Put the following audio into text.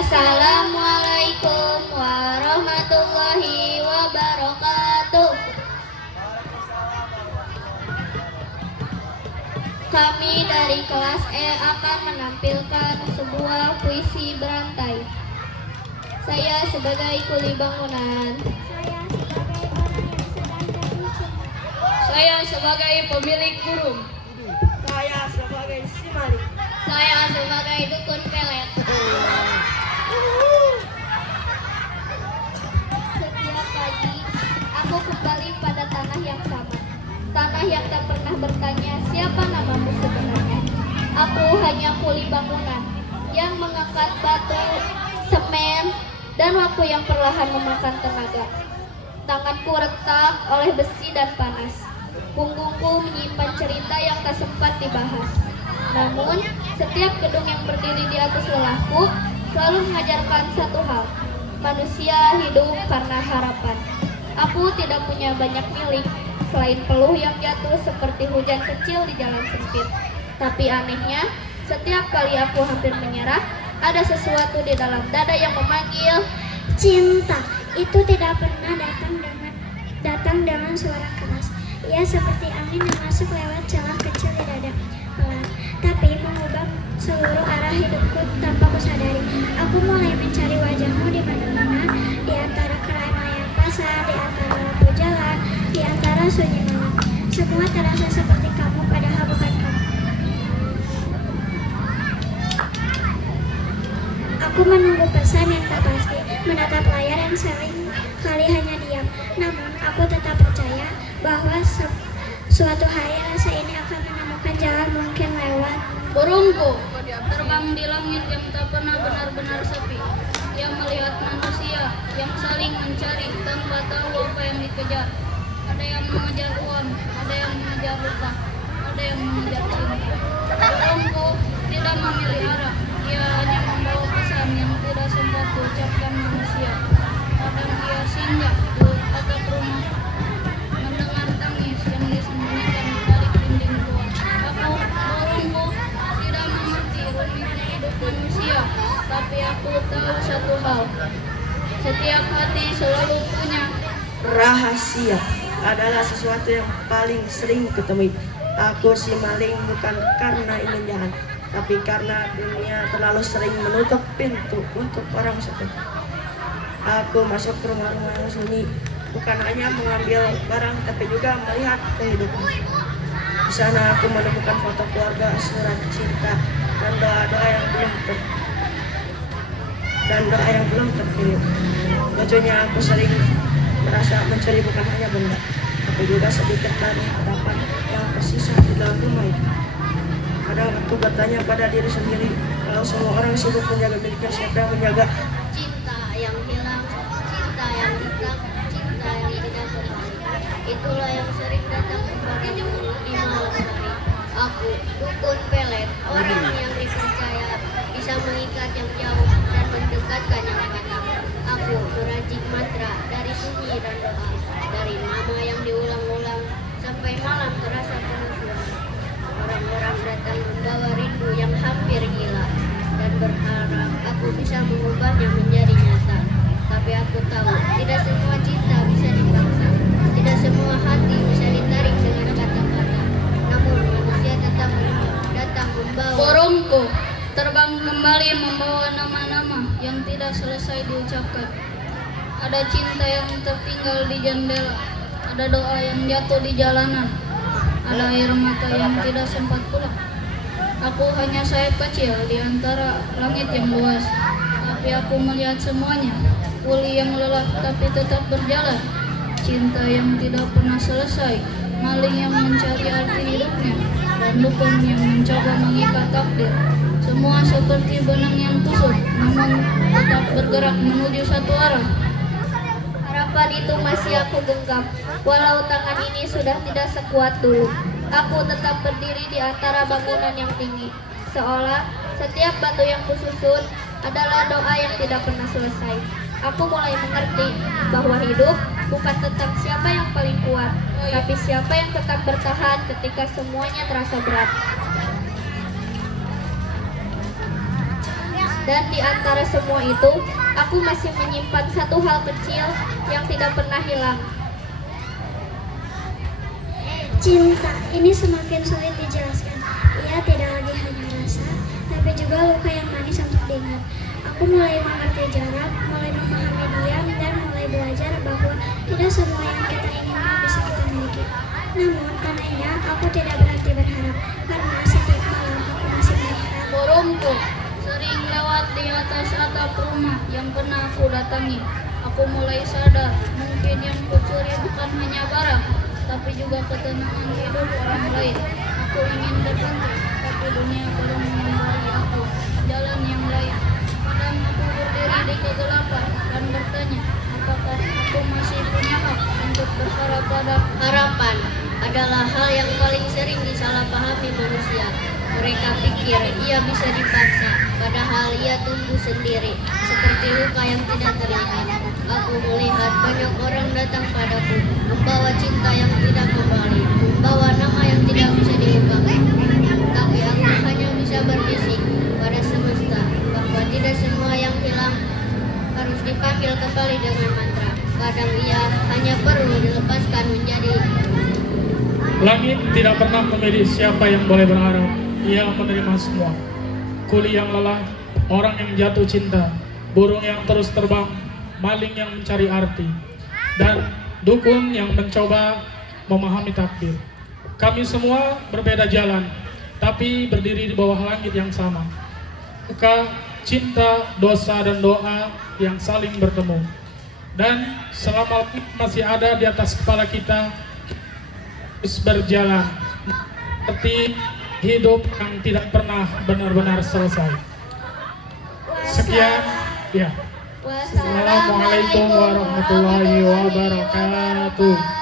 Assalamualaikum warahmatullahi wabarakatuh. Kami dari kelas E akan menampilkan sebuah puisi berantai. Saya sebagai kuli bangunan. Saya sebagai pemilik burung. Saya sebagai si Malik. Saya sebagai dukun pelet. Setiap pagi, aku kembali pada tanah yang sama. Tanah yang tak pernah bertanya siapa namamu sebenarnya. Aku hanya kuli bangunan yang mengangkat batu, semen, dan waktu yang perlahan memakan tenaga. Tanganku retak oleh besi dan panas. Punggungku menyimpan cerita yang tak sempat dibahas. Namun, setiap gedung yang berdiri di atas lelahku selalu mengajarkan satu hal. Manusia hidup karena harapan. Aku tidak punya banyak milik selain peluh yang jatuh seperti hujan kecil di jalan sempit. Tapi anehnya, setiap kali aku hampir menyerah, ada sesuatu di dalam dada yang memanggil. Cinta itu tidak pernah datang dengan suara keras. Ia seperti angin yang masuk lewat celah kecil di dada, pelan, tapi mengubah seluruh arah hidupku tanpa kusadari. Aku mulai mencari wajahmu di mana-mana, di antara keramaian pasar, di antara lampu jalan, di antara sunyi malam. Semua terasa seperti kamu, padahal bukan kamu. Aku menunggu pesan yang tak pasti, menatap layar yang sering kali hanya diam. Namun, aku tetap percaya bahwa suatu hari rasa ini akan menemukan jalan mungkin lewat. Burungku terbang di langit yang tak pernah benar-benar sepi, yang melihat manusia yang saling mencari tanpa tahu apa yang dikejar. Ada yang mengejar uang, ada yang mengejar luka, ada yang mengejar cinta. Burungku tidak memilih arah, ia hanya membawa pesan yang tidak sempat diucapkan manusia. Kadang ia singgah di atap rumah, mendengar tangis yang disembunyikan di balik dinding tua. Burungku tidak mengerti rumitnya hidup manusia, tapi aku tahu satu hal. Setiap hati selalu punya Rahasia adalah sesuatu yang paling sering kutemui. Aku si maling bukan karena ingin jahat, tapi karena dunia terlalu sering menutup pintu untuk orang seperti. Aku masuk ke rumah-rumah yang sunyi, bukan hanya mengambil barang, tapi juga melihat kehidupan. Di sana aku menemukan foto keluarga, surat cinta, dan doa-doa yang belum terkirim. Lucunya aku sering merasa mencuri bukan hanya benda, tapi juga sedikit dari harapan yang tersisa di dalam rumah itu. Kadang aku bertanya pada diri sendiri, kalau semua orang sibuk menjaga miliknya, siapa yang menjaga? Cinta yang hilang, cinta yang hilang, cinta yang tidak kembali. Itulah yang sering datang kepadamu di malam hari. Aku, dukun pelet, orang yang dipercaya bisa mengikat yang jauh dan mendekatkan yang dekat. Aku meracik mantra dari sunyi dan doa, dari nama yang diulang-ulang sampai malam terasa penuh suara. Orang-orang datang membawa rindu yang hampir gila dan berharap aku bisa mengubahnya menjadi nyata. Tapi aku tahu tidak semua cinta bisa dipaksa, tidak semua hati bisa ditarik dengan kata-kata. Namun manusia tetap datang membawa. burungku terbang kembali membawa nama-nama yang tidak selesai diucapkan. Ada cinta yang tertinggal di jendela, ada doa yang jatuh di jalanan, ada air mata yang tidak sempat pulang. Aku hanya sayap kecil di antara langit yang luas, tapi aku melihat semuanya. Kuli yang lelah tapi tetap berjalan, cinta yang tidak pernah selesai, maling yang mencari arti hidupnya, dan dukun yang mencoba mengikat takdir. Semua seperti benang yang tusuk, namun tetap bergerak menuju satu arah. Harapan itu masih aku genggam, walau tangan ini sudah tidak sekuat dulu. Aku tetap berdiri di antara bangunan yang tinggi, seolah setiap batu yang kususun adalah doa yang tidak pernah selesai. Aku mulai mengerti bahwa hidup bukan tentang siapa yang paling kuat, tapi siapa yang tetap bertahan ketika semuanya terasa berat. Dan di antara semua itu, aku masih menyimpan satu hal kecil yang tidak pernah hilang. Cinta ini semakin sulit dijelaskan. Ia tidak lagi hanya rasa, tapi juga luka yang manis untuk diingat. Aku mulai mengerti jarak, mulai memahami diam, dan mulai belajar bahwa tidak semua yang kita inginkan bisa kita miliki. Namun, anehnya, aku tidak berhenti berharap, karena setiap malam aku masih berharap. Burungku sering lewat di atas atap rumah yang pernah aku datangi. Aku mulai sadar, mungkin yang kucuri bukan hanya barang, tapi juga ketenangan hidup orang lain. Aku ingin berhenti, tapi dunia belum memberi aku jalan yang lain. Kadang aku berdiri di kegelapan dan bertanya, apakah aku masih punya hak untuk berharap pada Harapan adalah hal yang paling sering disalahpahami manusia. Mereka pikir ia bisa dipaksa, padahal ia tumbuh sendiri, seperti luka yang tidak terlihat. Aku melihat banyak orang datang padaku, membawa cinta yang tidak kembali, membawa nama yang tidak bisa dilupakan. Tapi aku hanya bisa berbisik pada semesta bahwa tidak semua yang hilang harus dipanggil kembali dengan mantra. Kadang ia hanya perlu dilepaskan menjadi. Langit tidak pernah memilih siapa yang boleh berharap. Ia menerima semua. Kuli yang lelah, orang yang jatuh cinta, burung yang terus terbang, maling yang mencari arti, dan dukun yang mencoba memahami takdir. Kami semua berbeda jalan, tapi berdiri di bawah langit yang sama. Luka, cinta, dosa, dan doa yang saling bertemu. Dan selama langit masih ada di atas kepala kita, terus berjalan seperti hidup yang tidak pernah benar-benar selesai. Sekian, ya. Assalamualaikum warahmatullahi wabarakatuh.